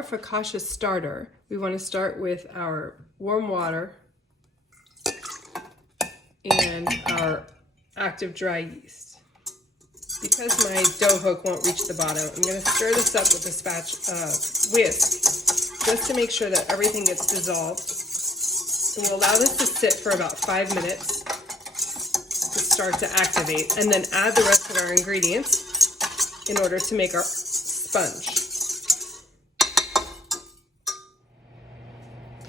our focaccia starter, we want to start with our warm water and our active dry yeast. Because my dough hook won't reach the bottom, I'm going to stir this up with a whisk, just to make sure that everything gets dissolved. And we'll allow this to sit for about 5 minutes to start to activate, and then add the rest of our ingredients in order to make our sponge.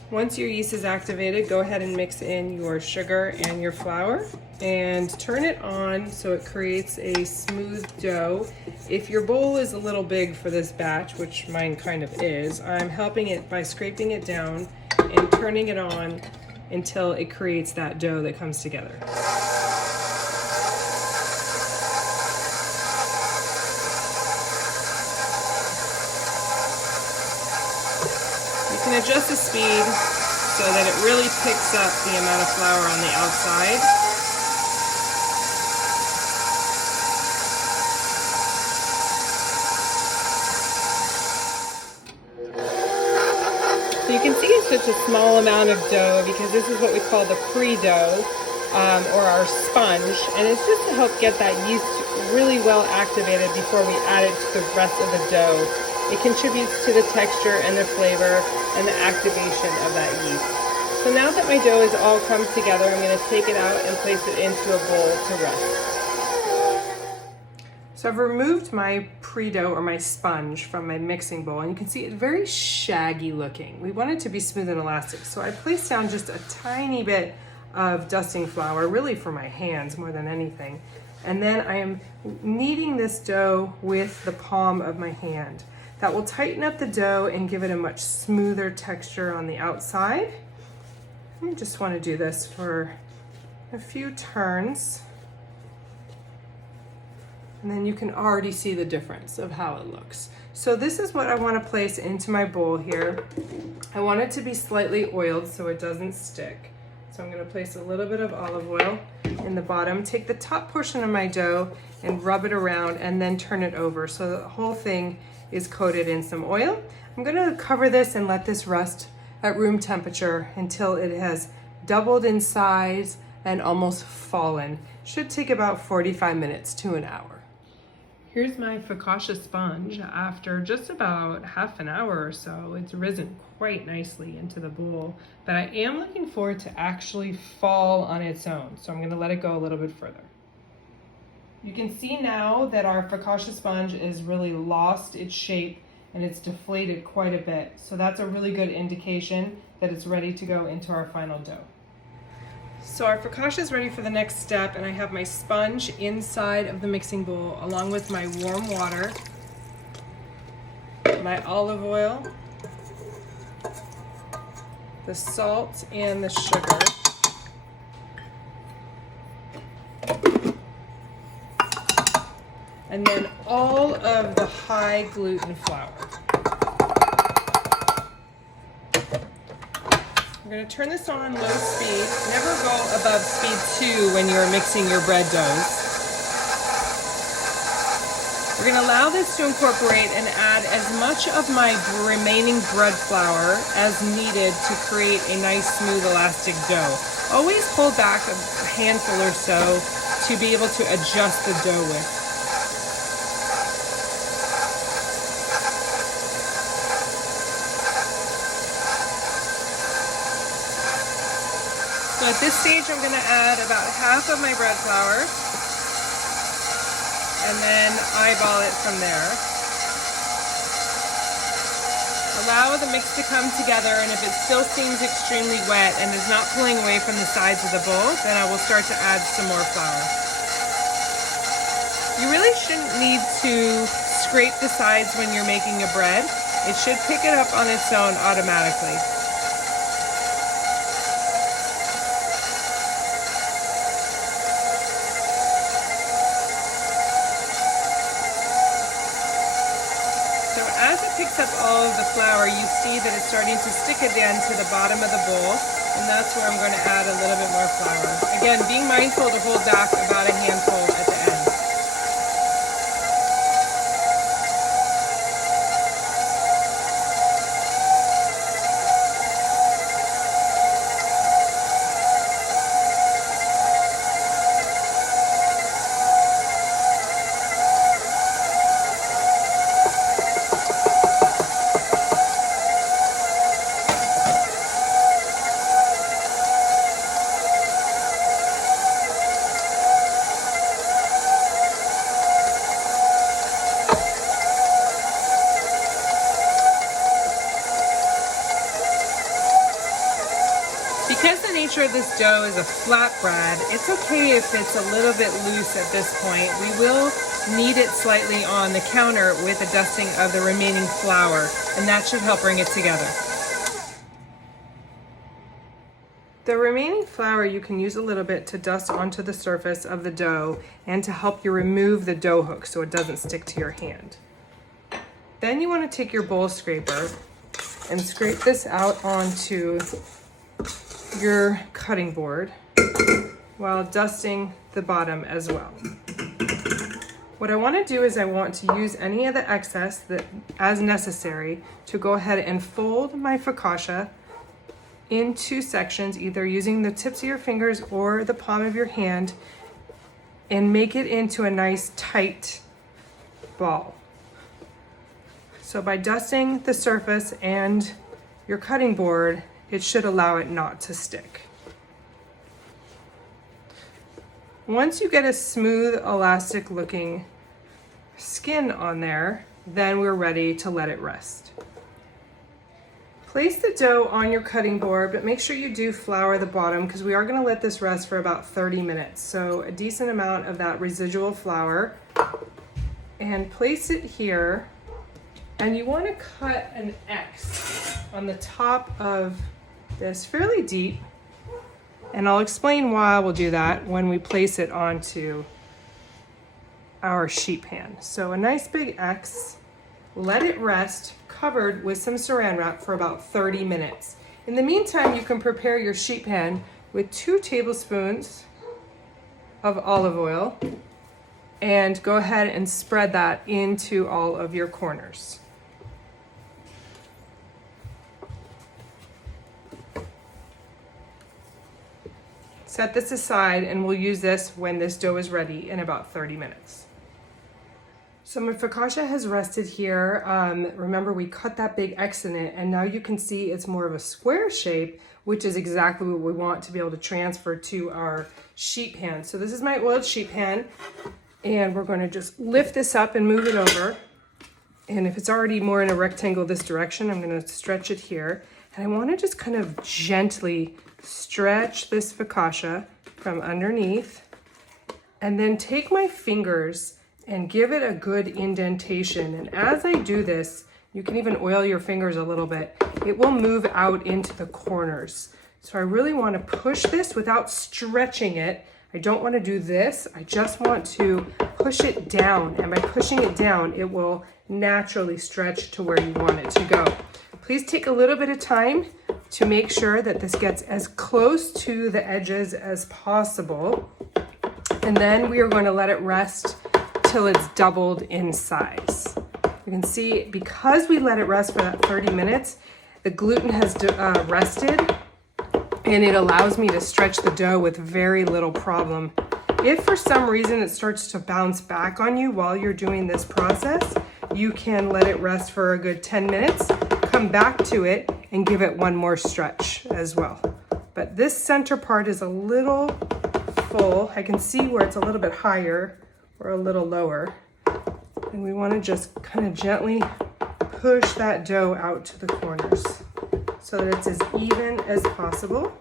Once your yeast is activated, go ahead and mix in your sugar and your flour and turn it on so it creates a smooth dough. If your bowl is a little big for this batch, which mine kind of is, I'm helping it by scraping it down and turning it on until it creates that dough that comes together. You can adjust the speed so that it really picks up the amount of flour on the outside. So you can see it's such a small amount of dough because this is what we call the pre-dough or our sponge, and it's just to help get that yeast really well activated before we add it to the rest of the dough. It contributes to the texture and the flavor and the activation of that yeast. So now that my dough is all come together, I'm going to take it out and place it into a bowl to rest. So I've removed my pre-dough or my sponge from my mixing bowl, and you can see it's very shaggy looking. We want it to be smooth and elastic. So I placed down just a tiny bit of dusting flour, really for my hands more than anything. And then I am kneading this dough with the palm of my hand. That will tighten up the dough and give it a much smoother texture on the outside. I just want to do this for a few turns. And then you can already see the difference of how it looks. So this is what I want to place into my bowl here. I want it to be slightly oiled so it doesn't stick. So I'm going to place a little bit of olive oil in the bottom, take the top portion of my dough and rub it around and then turn it over so the whole thing is coated in some oil. I'm going to cover this and let this rest at room temperature until it has doubled in size and almost fallen. Should take about 45 minutes to an hour. Here's my focaccia sponge. After just about half an hour or so, it's risen quite nicely into the bowl, but I am looking for it to actually fall on its own. So I'm going to let it go a little bit further. You can see now that our focaccia sponge is really lost its shape and it's deflated quite a bit. So that's a really good indication that it's ready to go into our final dough. So our focaccia is ready for the next step, and I have my sponge inside of the mixing bowl along with my warm water, my olive oil, the salt and the sugar. And then all of the high gluten flour. We're going to turn this on low speed. Never go above speed 2 when you're mixing your bread doughs. We're going to allow this to incorporate and add as much of my remaining bread flour as needed to create a nice, smooth, elastic dough. Always pull back a handful or so to be able to adjust the dough with. So at this stage, I'm going to add about half of my bread flour and then eyeball it from there. Allow the mix to come together, and if it still seems extremely wet and is not pulling away from the sides of the bowl, then I will start to add some more flour. You really shouldn't need to scrape the sides when you're making a bread. It should pick it up on its own automatically. As it picks up all of the flour, you see that it's starting to stick again to the bottom of the bowl, and that's where I'm going to add a little bit more flour. Again, being mindful to hold back about a handful at the end. make sure this dough is a flatbread. It's okay if it's a little bit loose at this point. We will knead it slightly on the counter with a dusting of the remaining flour, and that should help bring it together. The remaining flour, you can use a little bit to dust onto the surface of the dough and to help you remove the dough hook so it doesn't stick to your hand. Then you want to take your bowl scraper and scrape this out onto your cutting board while dusting the bottom as well. What I want to do is I want to use any of the excess that as necessary to go ahead and fold my focaccia into sections, either using the tips of your fingers or the palm of your hand, and make it into a nice tight ball. So by dusting the surface and your cutting board, it should allow it not to stick. Once you get a smooth, elastic looking skin on there, then we're ready to let it rest. Place the dough on your cutting board, but make sure you do flour the bottom because we are going to let this rest for about 30 minutes. So a decent amount of that residual flour, and place it here. And you want to cut an X on the top of this fairly deep, and I'll explain why we'll do that when we place it onto our sheet pan. So a nice big X, let it rest covered with some saran wrap for about 30 minutes. In the meantime, you can prepare your sheet pan with 2 tablespoons of olive oil and go ahead and spread that into all of your corners. Set this aside and we'll use this when this dough is ready in about 30 minutes. So my focaccia has rested here. Remember, we cut that big X in it, and now you can see it's more of a square shape, which is exactly what we want to be able to transfer to our sheet pan. So this is my oiled sheet pan, and we're going to just lift this up and move it over. And if it's already more in a rectangle this direction, I'm going to stretch it here. And I want to just kind of gently stretch this focaccia from underneath, and then take my fingers and give it a good indentation. And as I do this, you can even oil your fingers a little bit. It will move out into the corners. So I really want to push this without stretching it. I don't want to do this. I just want to push it down. And by pushing it down, it will naturally stretch to where you want it to go. Please take a little bit of time to make sure that this gets as close to the edges as possible. And then we are going to let it rest till it's doubled in size. You can see, because we let it rest for that 30 minutes, the gluten has rested, and it allows me to stretch the dough with very little problem. If for some reason it starts to bounce back on you while you're doing this process, you can let it rest for a good 10 minutes, come back to it, and give it one more stretch as well. But this center part is a little full. I can see where it's a little bit higher or a little lower. And we want to just kind of gently push that dough out to the corners so that it's as even as possible.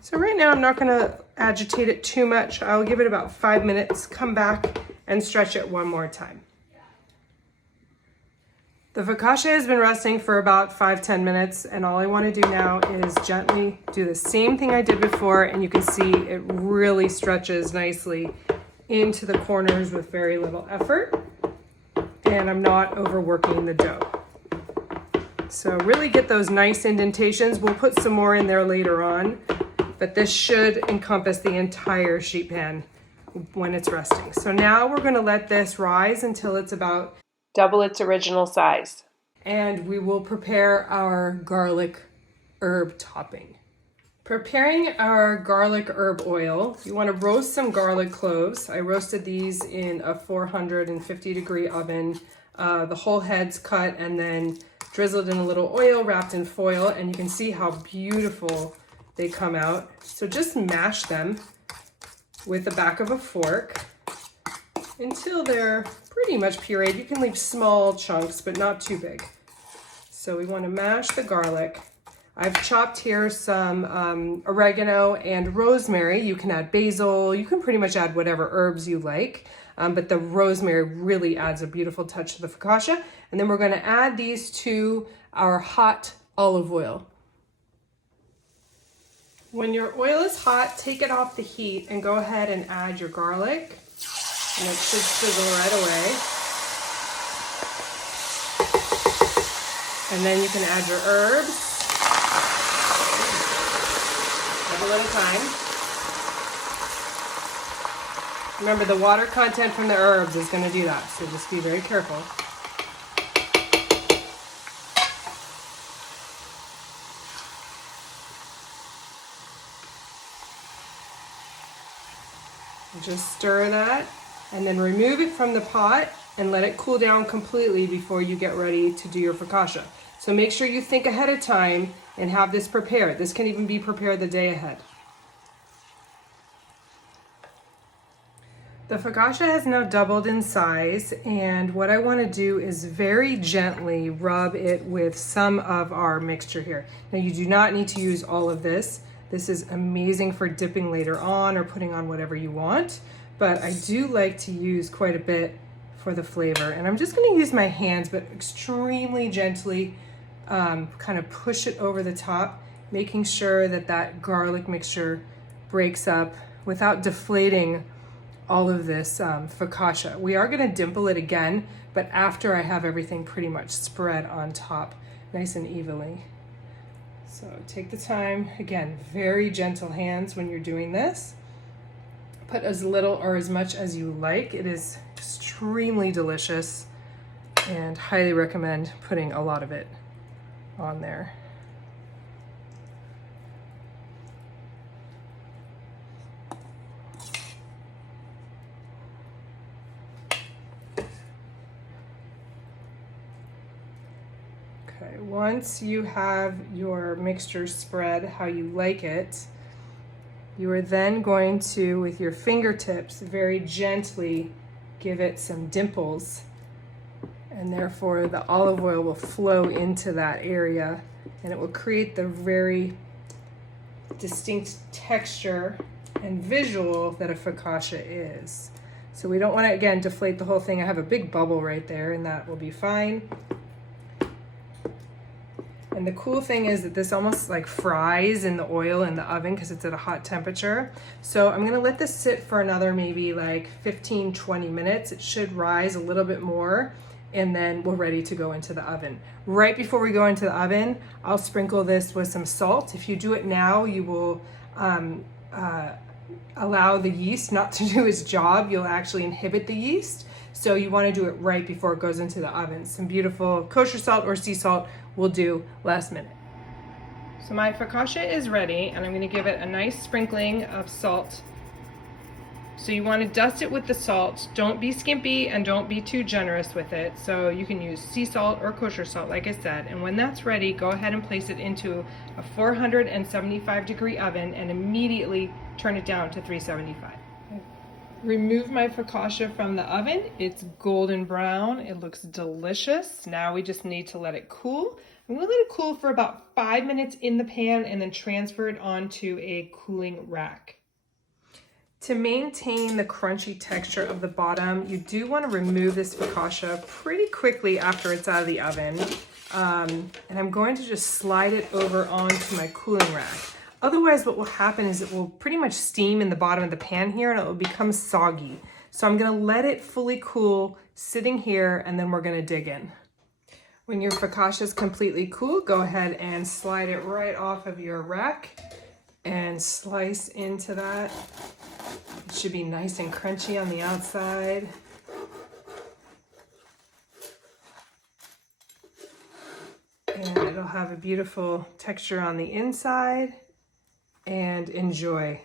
So right now I'm not going to agitate it too much. I'll give it about 5 minutes, come back and stretch it one more time. The focaccia has been resting for about 5-10 minutes, and all I want to do now is gently do the same thing I did before, and you can see it really stretches nicely into the corners with very little effort, and I'm not overworking the dough. So really get those nice indentations. We'll put some more in there later on, but this should encompass the entire sheet pan when it's resting. So now we're going to let this rise until it's about double its original size. And we will prepare our garlic herb topping. Preparing our garlic herb oil, you want to roast some garlic cloves. I roasted these in a 450-degree oven. The whole head's cut and then drizzled in a little oil, wrapped in foil, and you can see how beautiful they come out. So just mash them with the back of a fork until they're pretty much pureed. You can leave small chunks, but not too big. So we want to mash the garlic. I've chopped here some oregano and rosemary. You can add basil. You can pretty much add whatever herbs you like. But the rosemary really adds a beautiful touch to the focaccia. And then we're going to add these to our hot olive oil. When your oil is hot, take it off the heat and go ahead and add your garlic. And it should sizzle right away. And then you can add your herbs. Have a little time. Remember, the water content from the herbs is going to do that, so just be very careful. Just stir that and then remove it from the pot and let it cool down completely before you get ready to do your focaccia. So make sure you think ahead of time and have this prepared. This can even be prepared the day ahead. The focaccia has now doubled in size, and what I want to do is very gently rub it with some of our mixture here. Now you do not need to use all of this. This is amazing for dipping later on or putting on whatever you want, but I do like to use quite a bit for the flavor. And I'm just going to use my hands, but extremely gently kind of push it over the top, making sure that that garlic mixture breaks up without deflating all of this focaccia. We are going to dimple it again, but after I have everything pretty much spread on top nice and evenly. So take the time, again, very gentle hands when you're doing this. Put as little or as much as you like. It is extremely delicious and highly recommend putting a lot of it on there. Okay, once you have your mixture spread how you like it, you are then going to, with your fingertips, very gently give it some dimples, and therefore the olive oil will flow into that area and it will create the very distinct texture and visual that a focaccia is. So we don't want to, again, deflate the whole thing. I have a big bubble right there and that will be fine. And the cool thing is that this almost like fries in the oil in the oven because it's at a hot temperature. So I'm gonna let this sit for another maybe like 15-20 minutes. It should rise a little bit more and then we're ready to go into the oven. Right before we go into the oven, I'll sprinkle this with some salt. If you do it now, you will allow the yeast not to do its job. You'll actually inhibit the yeast. So you want to do it right before it goes into the oven. Some beautiful kosher salt or sea salt will do last minute. So my focaccia is ready and I'm going to give it a nice sprinkling of salt. So you want to dust it with the salt. Don't be skimpy and don't be too generous with it. So you can use sea salt or kosher salt like I said. And when that's ready, go ahead and place it into a 475-degree oven and immediately turn it down to 375. Remove my focaccia from the oven. It's golden brown. It looks delicious. Now we just need to let it cool. I'm going to let it cool for about 5 minutes in the pan and then transfer it onto a cooling rack. To maintain the crunchy texture of the bottom, you do want to remove this focaccia pretty quickly after it's out of the oven. And I'm going to just slide it over onto my cooling rack. Otherwise, what will happen is it will pretty much steam in the bottom of the pan here and it will become soggy. So I'm going to let it fully cool sitting here and then we're going to dig in. When your focaccia is completely cool, go ahead and slide it right off of your rack and slice into that. It should be nice and crunchy on the outside. And it'll have a beautiful texture on the inside. And enjoy.